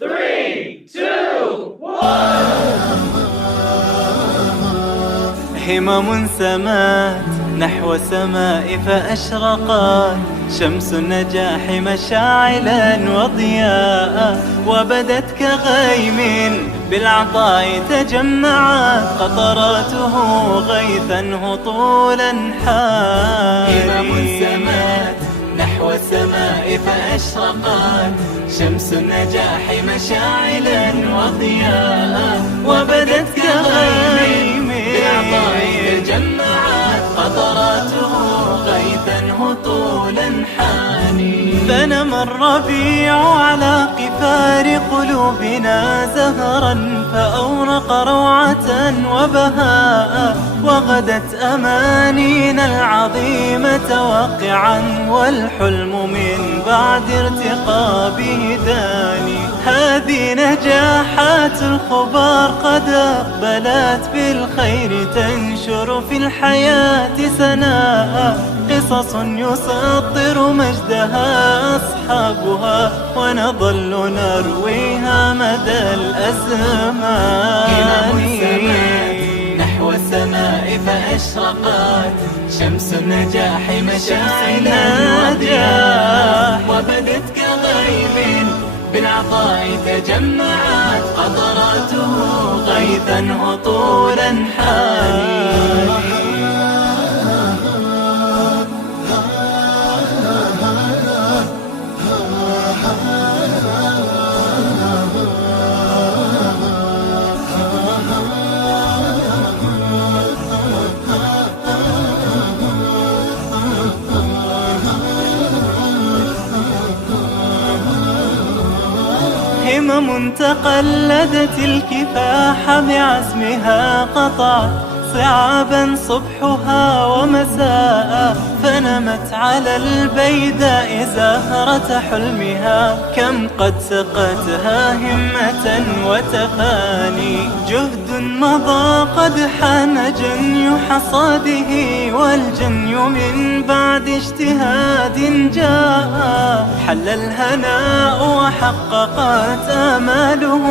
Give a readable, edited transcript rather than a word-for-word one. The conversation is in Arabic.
3, 2, 1. همم سمات نحو السماء فأشرقت شمس النجاح مشاعلا وضياء، وبدت كغيم بالعطاء تجمعت قطراته غيثا هطولا حاري. همم سمات نحو السماء فأشرقت شمس النجاح مشاعلا وضياء، وبدت كغيم بالعطاء تجمعت قطراته غيثا هطولا حاني. فنمى الربيع على قفار قلوبنا زهرا فأورق روعة وبهاء، وغدت أمانينا العظيمة واقعا والحلم من بعد ارتقابه داني. هذه نجاحات الخبار قد أقبلت بالخير تنشر في الحياة سناء، قصص يسطر مجدها أصحابها ونظل نرويها مدى الأزمان. نحو السماء فأشرقت شمس النجاح مشاعلا وضياء، وبدت كغيم بالعطاء تجمعت قطراته غيثا هطولا حاني. همم تقلدت الكفاح بعزمها قطعت صعابا صبحها ومساء، فنمت على البيداء زهرة حلمها كم قد سقتها همة وتفاني. جهد مضى قد حان جني حصاده، والجني من بعد اجتهاد جاء، حل الهناء وحققت آماله.